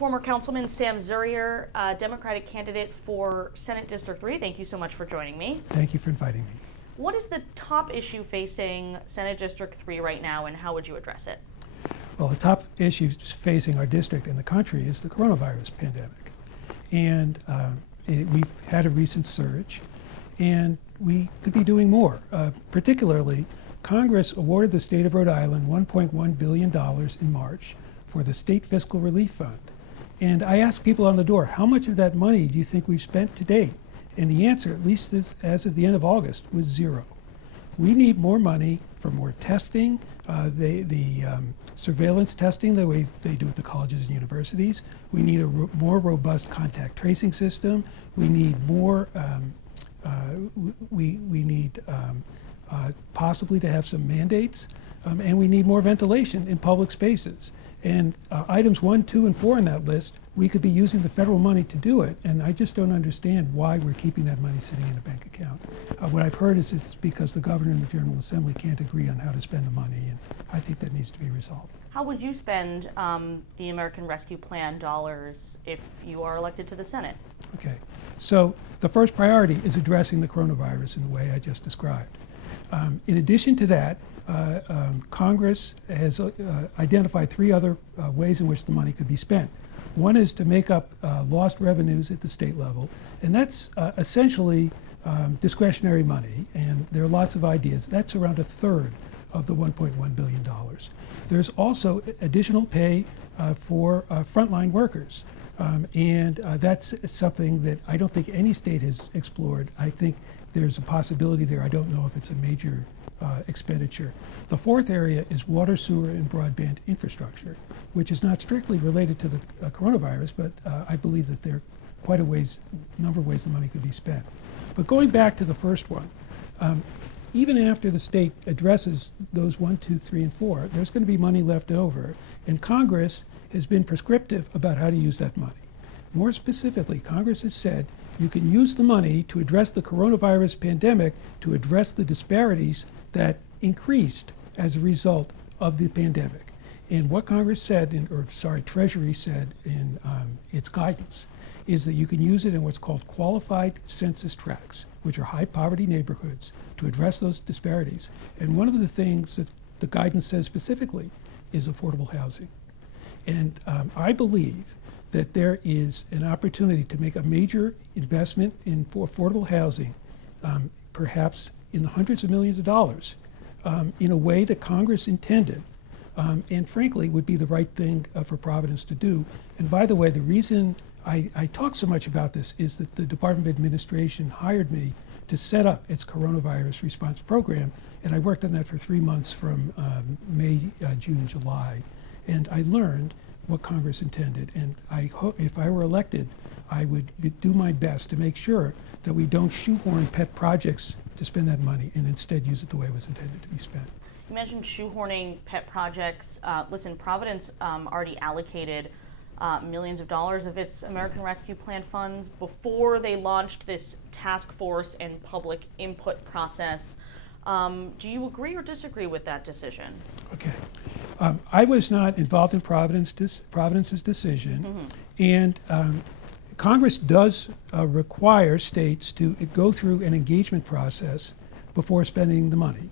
Former Councilman Sam Zurier, Democratic candidate for Senate District 3. Thank you so much for joining me. Thank you for inviting me. What is the top issue facing Senate District 3 right now, and how would you address it? Well, the top issue facing our district and the country is the coronavirus pandemic. And we've had a recent surge, and we could be doing more. Particularly, Congress awarded the state of Rhode Island $1.1 billion in March for the State Fiscal Relief Fund. And I asked people on the door, how much of that money do you think we've spent to date? And the answer, at least as of the end of August, was zero. We need more money for more testing, the surveillance testing, the way they do at the colleges and universities. We need a more robust contact tracing system. We need more, we need possibly to have some mandates, and we need more ventilation in public spaces. And items 1, 2, and 4 on that list, we could be using the federal money to do it, and I just don't understand why we're keeping that money sitting in a bank account. What I've heard is it's because the governor and the General Assembly can't agree on how to spend the money, and I think that needs to be resolved. How would you spend the American Rescue Plan dollars if you are elected to the Senate? Okay, so the first priority is addressing the coronavirus in the way I just described. In addition to that, Congress has identified 3 other ways in which the money could be spent. One is to make up lost revenues at the state level, and that's essentially discretionary money, and there are lots of ideas. That's around a third of the $1.1 billion. There's also additional pay for frontline workers, and that's something that I don't think any state has explored. I think there's a possibility there. I don't know if it's a major expenditure. The fourth area is water, sewer, and broadband infrastructure, which is not strictly related to the coronavirus, but I believe that there are quite a number of ways the money could be spent. But going back to the first one, even after the state addresses those 1, 2, 3, and 4, there's going to be money left over, and Congress has been prescriptive about how to use that money. More specifically, Congress has said you can use the money to address the coronavirus pandemic to address the disparities that increased as a result of the pandemic. And what Congress said, Treasury said in its guidance, is that you can use it in what's called qualified census tracts, which are high poverty neighborhoods, to address those disparities. And one of the things that the guidance says specifically is affordable housing. And I believe that there is an opportunity to make a major investment in affordable housing, perhaps in the hundreds of millions of dollars, in a way that Congress intended, and frankly would be the right thing for Providence to do. And by the way, the reason I talk so much about this is that the Department of Administration hired me to set up its coronavirus response program, and I worked on that for 3 months from May, June, and July. And I learned what Congress intended, and I hope if I were elected, I would do my best to make sure that we don't shoehorn pet projects to spend that money and instead use it the way it was intended to be spent. You mentioned shoehorning pet projects. Listen, Providence already allocated millions of dollars of its American Rescue Plan funds before they launched this task force and public input process. Do you agree or disagree with that decision? Okay. I was not involved in Providence's decision, and Congress does require states to go through an engagement process before spending the money.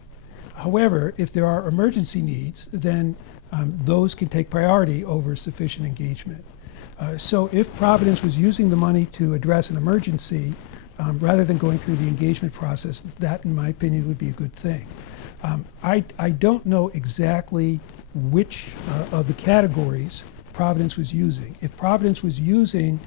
However, if there are emergency needs, then those can take priority over sufficient engagement. So if Providence was using the money to address an emergency, rather than going through the engagement process, that, in my opinion, would be a good thing. I don't know exactly which of the categories Providence was using. If Providence was using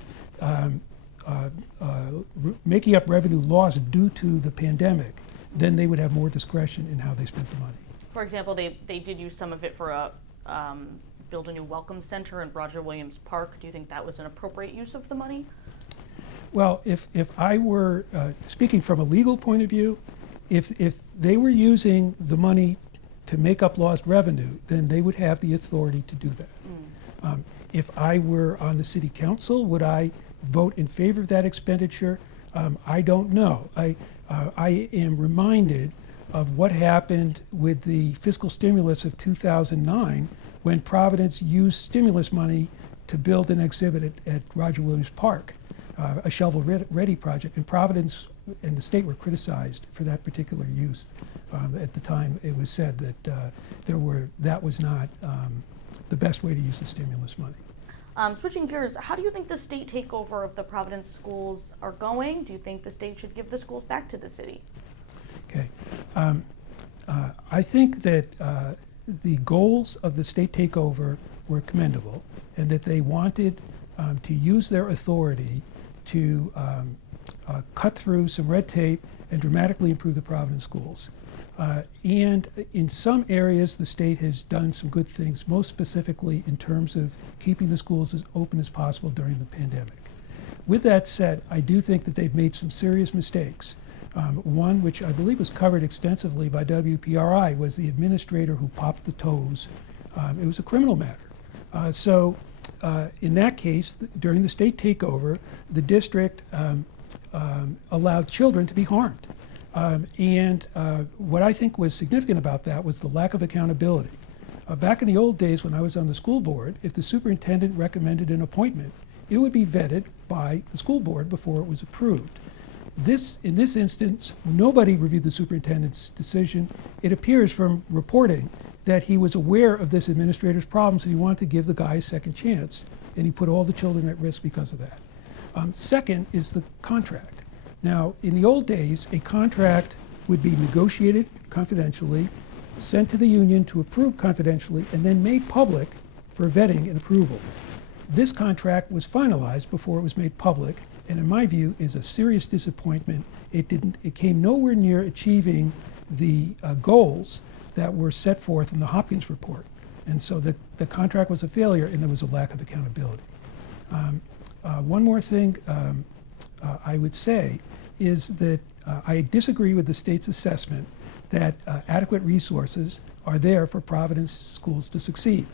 making up revenue lost due to the pandemic, then they would have more discretion in how they spent the money. For example, they did use some of it for build a new welcome center in Roger Williams Park. Do you think that was an appropriate use of the money? Well, if I were speaking from a legal point of view, if they were using the money to make up lost revenue, then they would have the authority to do that. If I were on the city council, would I vote in favor of that expenditure? I don't know. I am reminded of what happened with the fiscal stimulus of 2009 when Providence used stimulus money to build an exhibit at Roger Williams Park, a shovel-ready project. And Providence and the state were criticized for that particular use. At the time, it was said that that was not the best way to use the stimulus money. Switching gears, how do you think the state takeover of the Providence schools are going? Do you think the state should give the schools back to the city? Okay. I think that the goals of the state takeover were commendable, and that they wanted to use their authority to cut through some red tape and dramatically improve the Providence schools. And in some areas, the state has done some good things, most specifically in terms of keeping the schools as open as possible during the pandemic. With that said, I do think that they've made some serious mistakes. One, which I believe was covered extensively by WPRI, was the administrator who popped the toes. It was a criminal matter. So in that case, during the state takeover, the district allowed children to be harmed. And what I think was significant about that was the lack of accountability. Back in the old days when I was on the school board, if the superintendent recommended an appointment, it would be vetted by the school board before it was approved. In this instance, nobody reviewed the superintendent's decision. It appears from reporting that he was aware of this administrator's problems and he wanted to give the guy a second chance, and he put all the children at risk because of that. Second is the contract. Now, in the old days, a contract would be negotiated confidentially, sent to the union to approve confidentially, and then made public for vetting and approval. This contract was finalized before it was made public, and in my view is a serious disappointment. It came nowhere near achieving the goals that were set forth in the Hopkins report. And so the contract was a failure, and there was a lack of accountability. One more thing I would say is that I disagree with the state's assessment that adequate resources are there for Providence schools to succeed.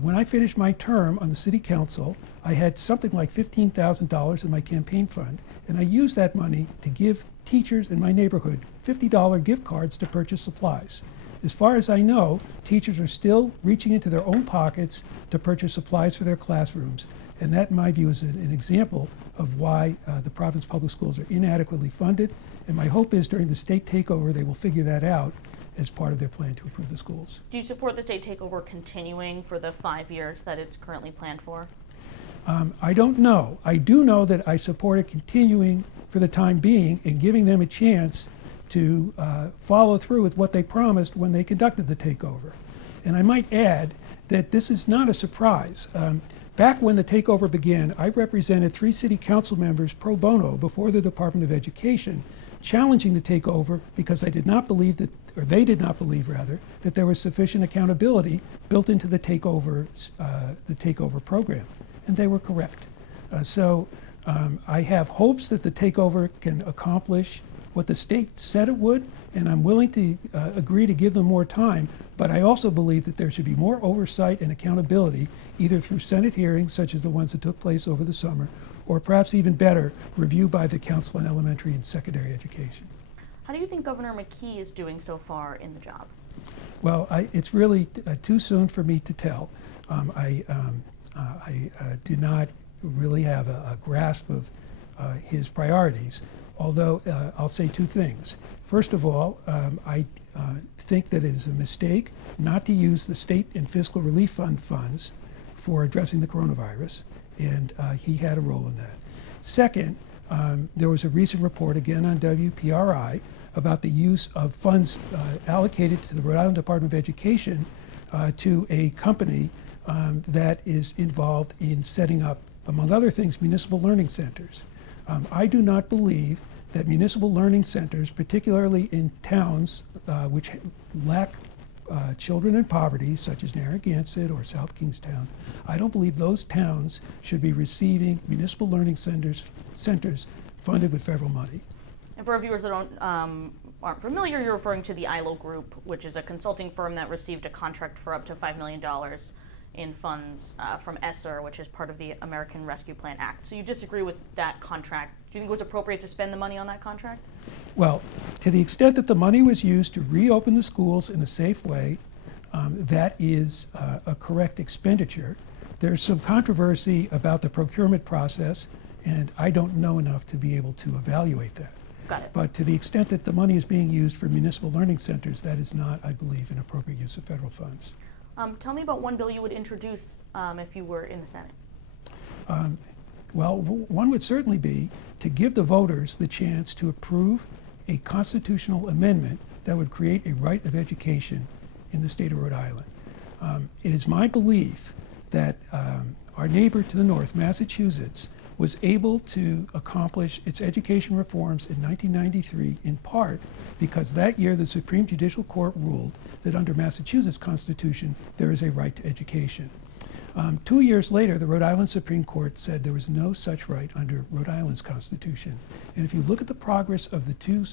When I finished my term on the city council, I had something like $15,000 in my campaign fund, and I used that money to give teachers in my neighborhood $50 gift cards to purchase supplies. As far as I know, teachers are still reaching into their own pockets to purchase supplies for their classrooms, and that, in my view, is an example of why the Providence Public Schools are inadequately funded, and my hope is during the state takeover they will figure that out as part of their plan to improve the schools. Do you support the state takeover continuing for the 5 years that it's currently planned for? I don't know. I do know that I support it continuing for the time being and giving them a chance to follow through with what they promised when they conducted the takeover. And I might add that this is not a surprise. Back when the takeover began, I represented 3 city council members pro bono before the Department of Education, challenging the takeover because I did not believe that, or they did not believe rather, that there was sufficient accountability built into the takeover program, and they were correct. So I have hopes that the takeover can accomplish what the state said it would, and I'm willing to agree to give them more time, but I also believe that there should be more oversight and accountability, either through Senate hearings, such as the ones that took place over the summer, or perhaps even better, review by the Council on Elementary and Secondary Education. How do you think Governor Mckee is doing so far in the job? Well, it's really too soon for me to tell. I did not really have a grasp of his priorities, although I'll say 2 things. First of all, I think that it is a mistake not to use the state and fiscal relief fund funds for addressing the coronavirus, and he had a role in that. Second, there was a recent report, again on WPRI, about the use of funds allocated to the Rhode Island Department of Education to a company that is involved in setting up, among other things, municipal learning centers. I do not believe that municipal learning centers, particularly in towns which lack children in poverty, such as Narragansett or South Kingstown, I don't believe those towns should be receiving municipal learning centers funded with federal money. And for our viewers that aren't familiar, you're referring to the ILO Group, which is a consulting firm that received a contract for up to $5 million in funds from ESSER, which is part of the American Rescue Plan Act. So you disagree with that contract. Do you think it was appropriate to spend the money on that contract? Well, to the extent that the money was used to reopen the schools in a safe way, that is a correct expenditure. There's some controversy about the procurement process, and I don't know enough to be able to evaluate that. Got it. But to the extent that the money is being used for municipal learning centers, that is not, I believe, an appropriate use of federal funds. Tell me about one bill you would introduce if you were in the Senate. Well, one would certainly be to give the voters the chance to approve a constitutional amendment that would create a right of education in the state of Rhode Island. It is my belief that our neighbor to the north, Massachusetts, was able to accomplish its education reforms in 1993 in part because that year the Supreme Judicial Court ruled that under Massachusetts Constitution there is a right to education. 2 years later, the Rhode Island Supreme Court said there was no such right under Rhode Island's Constitution. And if you look at the progress of the two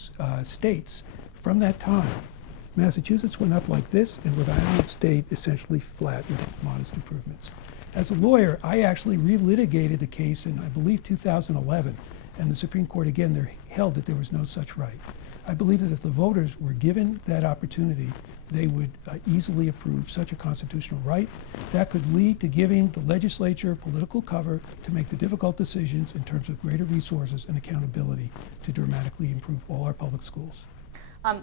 states from that time, Massachusetts went up like this, and Rhode Island stayed essentially flat with modest improvements. As a lawyer, I actually relitigated the case in, I believe, 2011, and the Supreme Court again there held that there was no such right. I believe that if the voters were given that opportunity, they would easily approve such a constitutional right. That could lead to giving the legislature political cover to make the difficult decisions in terms of greater resources and accountability to dramatically improve all our public schools.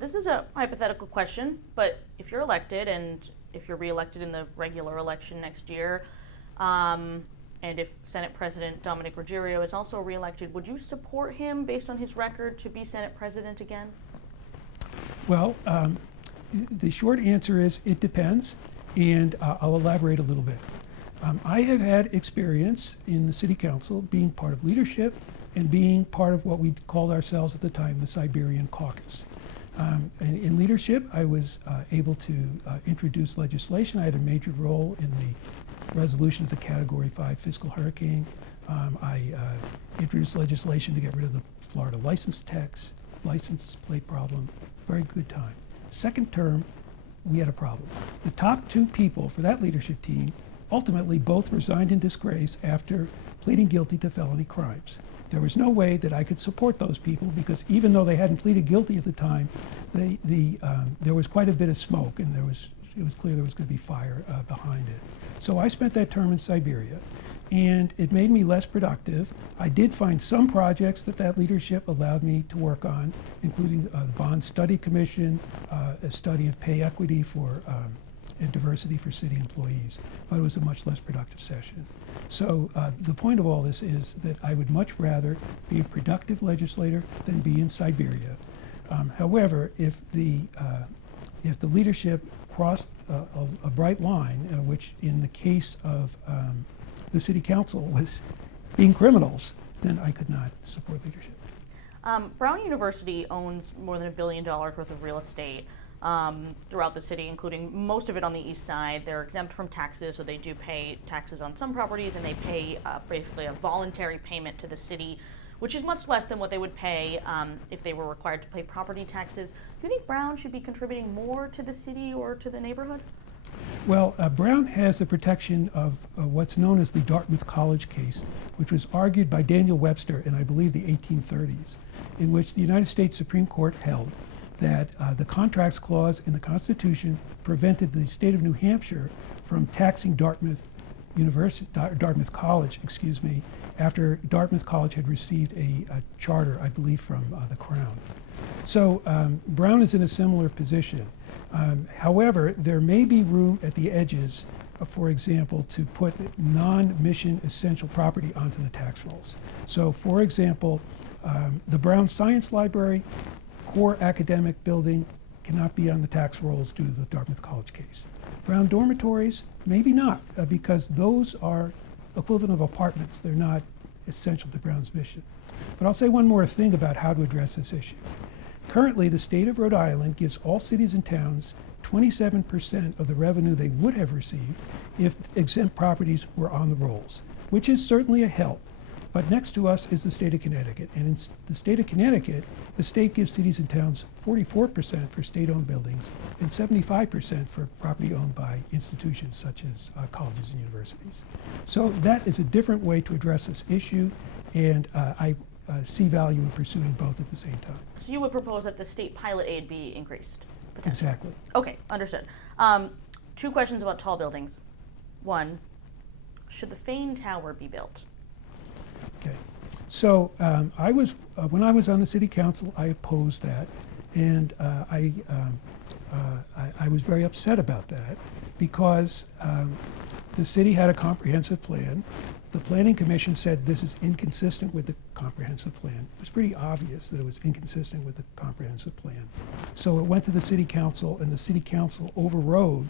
This is a hypothetical question, but if you're elected and if you're reelected in the regular election next year, and if Senate President Dominic Ruggiero is also reelected, would you support him based on his record to be Senate President again? Well, the short answer is it depends, and I'll elaborate a little bit. I have had experience in the City Council being part of leadership and being part of what we called ourselves at the time the Siberian Caucus. And in leadership, I was able to introduce legislation. I had a major role in the resolution of the Category 5 fiscal hurricane. I introduced legislation to get rid of the Florida license plate problem. Very good time. Second term, we had a problem. The top two people for that leadership team ultimately both resigned in disgrace after pleading guilty to felony crimes. There was no way that I could support those people because even though they hadn't pleaded guilty at the time, there was quite a bit of smoke, and it was clear there was going to be fire behind it. So I spent that term in Siberia, and it made me less productive. I did find some projects that leadership allowed me to work on, including the Bond Study Commission, a study of pay equity and diversity for city employees, but it was a much less productive session. So the point of all this is that I would much rather be a productive legislator than be in Siberia. However, if the leadership crossed a bright line, which in the case of the City Council was being criminals, then I could not support leadership. Brown University owns more than $1 billion worth of real estate throughout the city, including most of it on the east side. They're exempt from taxes, so they do pay taxes on some properties, and they pay basically a voluntary payment to the city, which is much less than what they would pay if they were required to pay property taxes. Do you think Brown should be contributing more to the city or to the neighborhood? Well, Brown has the protection of what's known as the Dartmouth College case, which was argued by Daniel Webster in, I believe, the 1830s, in which the United States Supreme Court held that the Contracts Clause in the Constitution prevented the state of New Hampshire from taxing Dartmouth College, after Dartmouth College had received a charter, I believe, from the Crown. So Brown is in a similar position. However, there may be room at the edges, for example, to put non-mission essential property onto the tax rolls. So, for example, the Brown Science Library, core academic building, cannot be on the tax rolls due to the Dartmouth College case. Brown dormitories, maybe not, because those are equivalent of apartments. They're not essential to Brown's mission. But I'll say one more thing about how to address this issue. Currently, the state of Rhode Island gives all cities and towns 27% of the revenue they would have received if exempt properties were on the rolls, which is certainly a help. But next to us is the state of Connecticut. And in the state of Connecticut, the state gives cities and towns 44% for state-owned buildings and 75% for property owned by institutions such as colleges and universities. So that is a different way to address this issue, and I see value in pursuing both at the same time. So you would propose that the state pilot aid be increased? Exactly. Okay, understood. 2 questions about tall buildings. 1, Should the Fane Tower be built? Okay. So I was, when I was on the city council, I opposed that, and I was very upset about that because the city had a comprehensive plan. The Planning Commission said this is inconsistent with the comprehensive plan. It was pretty obvious that it was inconsistent with the comprehensive plan. So it went to the city council, and the city council overrode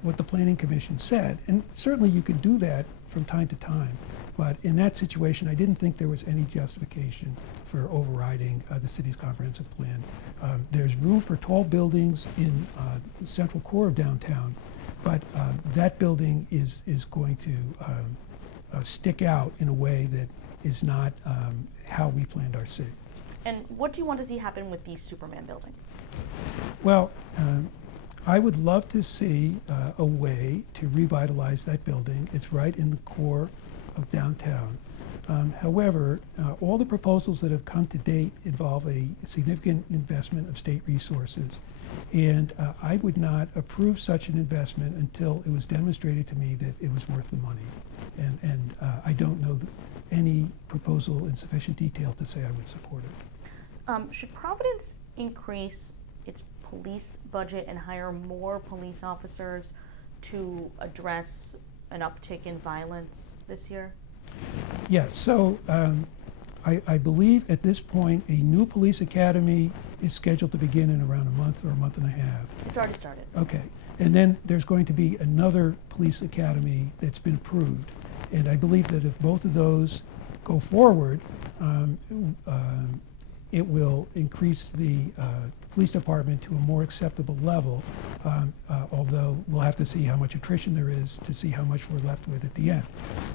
what the Planning Commission said. And certainly you could do that from time to time. But in that situation, I didn't think there was any justification for overriding the city's comprehensive plan. There's room for tall buildings in the central core of downtown, but that building is going to stick out in a way that is not how we planned our city. And what do you want to see happen with the Superman building? Well, I would love to see a way to revitalize that building. It's right in the core of downtown. However, all the proposals that have come to date involve a significant investment of state resources. And I would not approve such an investment until it was demonstrated to me that it was worth the money. And I don't know any proposal in sufficient detail to say I would support it. Should Providence increase its police budget and hire more police officers to address an uptick in violence this year? Yes, so I believe at this point a new police academy is scheduled to begin in around a month or a month and a half. It's already started. Okay, and then there's going to be another police academy that's been approved. And I believe that if both of those go forward, it will increase the police department to a more acceptable level, although we'll have to see how much attrition there is to see how much we're left with at the end.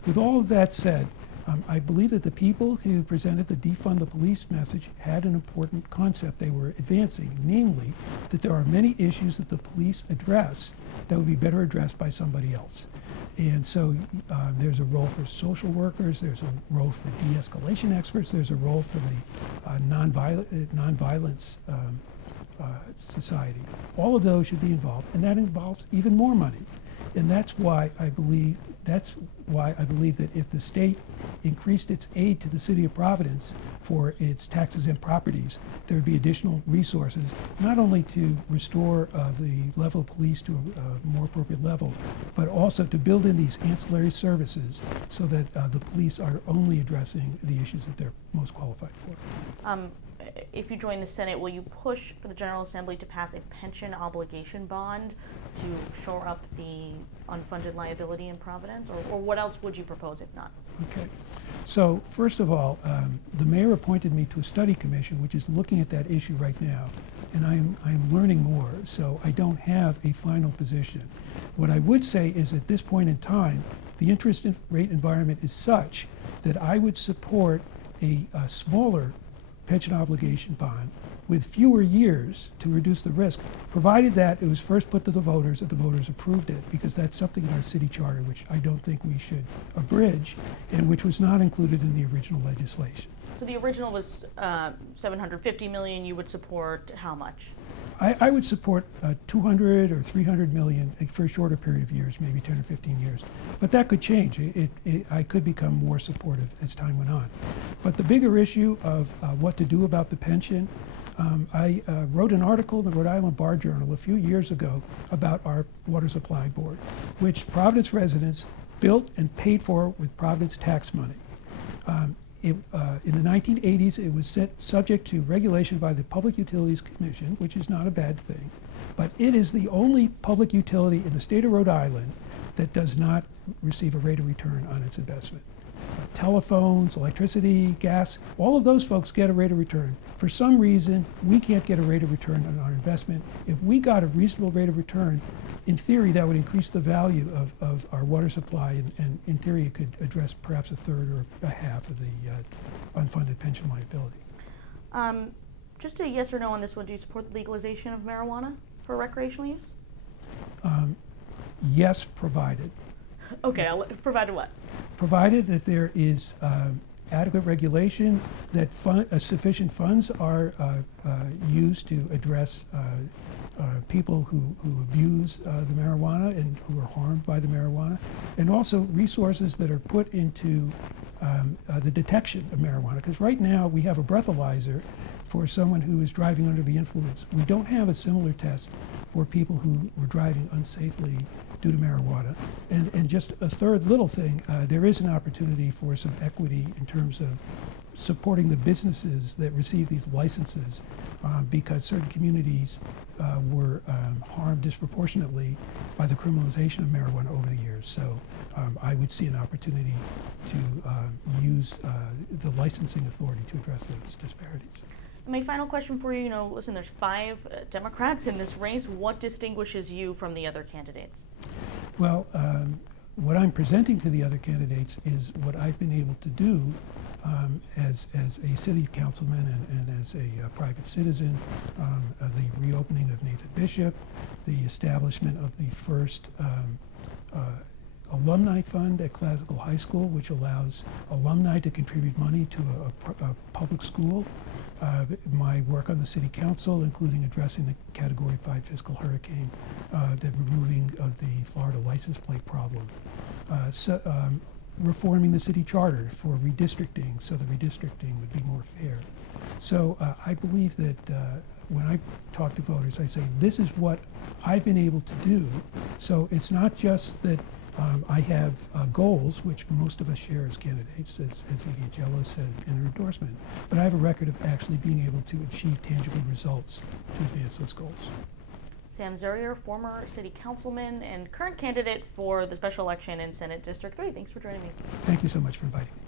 With all of that said, I believe that the people who presented the defund the police message had an important concept they were advancing, namely that there are many issues that the police address that would be better addressed by somebody else. And so there's a role for social workers, there's a role for de-escalation experts, there's a role for the nonviolence society. All of those should be involved, and that involves even more money. And that's why I believe that if the state increased its aid to the city of Providence for its tax-exempt properties, there would be additional resources, not only to restore the level of police to a more appropriate level, but also to build in these ancillary services so that the police are only addressing the issues that they're most qualified for. If you join the Senate, will you push for the General Assembly to pass a pension obligation bond to shore up the unfunded liability in Providence? Or what else would you propose if not? Okay. So first of all, the mayor appointed me to a study commission which is looking at that issue right now, and I'm learning more, so I don't have a final position. What I would say is at this point in time, the interest rate environment is such that I would support a smaller pension obligation bond with fewer years to reduce the risk, provided that it was first put to the voters and the voters approved it, because that's something in our city charter which I don't think we should abridge and which was not included in the original legislation. So the original was $750 million. You would support how much? I would support 200 or 300 million for a shorter period of years, maybe 10 or 15 years. But that could change. I could become more supportive as time went on. But the bigger issue of what to do about the pension, I wrote an article in the Rhode Island Bar Journal a few years ago about our water supply board, which Providence residents built and paid for with Providence tax money. In the 1980s, it was subject to regulation by the Public Utilities Commission, which is not a bad thing. But it is the only public utility in the state of Rhode Island that does not receive a rate of return on its investment. Telephones, electricity, gas, all of those folks get a rate of return. For some reason, we can't get a rate of return on our investment. If we got a reasonable rate of return, in theory, that would increase the value of our water supply, and in theory, it could address perhaps a third or a half of the unfunded pension liability. Just a yes or no on this one. Do you support the legalization of marijuana for recreational use? Yes, provided. Okay, provided what? Provided that there is adequate regulation, that sufficient funds are used to address people who abuse the marijuana and who are harmed by the marijuana, and also resources that are put into the detection of marijuana. Because right now we have a breathalyzer for someone who is driving under the influence. We don't have a similar test for people who were driving unsafely due to marijuana. And just a third little thing, there is an opportunity for some equity in terms of supporting the businesses that receive these licenses, because certain communities were harmed disproportionately by the criminalization of marijuana over the years. So I would see an opportunity to use the licensing authority to address those disparities. My final question for you, listen, there's 5 Democrats in this race. What distinguishes you from the other candidates? Well, what I'm presenting to the other candidates is what I've been able to do as a city councilman and as a private citizen, the reopening of Nathan Bishop, the establishment of the first alumni fund at Classical High School, which allows alumni to contribute money to a public school. My work on the city council, including addressing the Category 5 fiscal hurricane, the removing of the Florida license plate problem, reforming the city charter for redistricting so the redistricting would be more fair. So I believe that when I talk to voters, I say, this is what I've been able to do. So it's not just that I have goals, which most of us share as candidates, as Edie Agello said in her endorsement, but I have a record of actually being able to achieve tangible results to advance those goals. Sam Zurier, former city councilman and current candidate for the special election in Senate District 3. Thanks for joining me. Thank you so much for inviting me.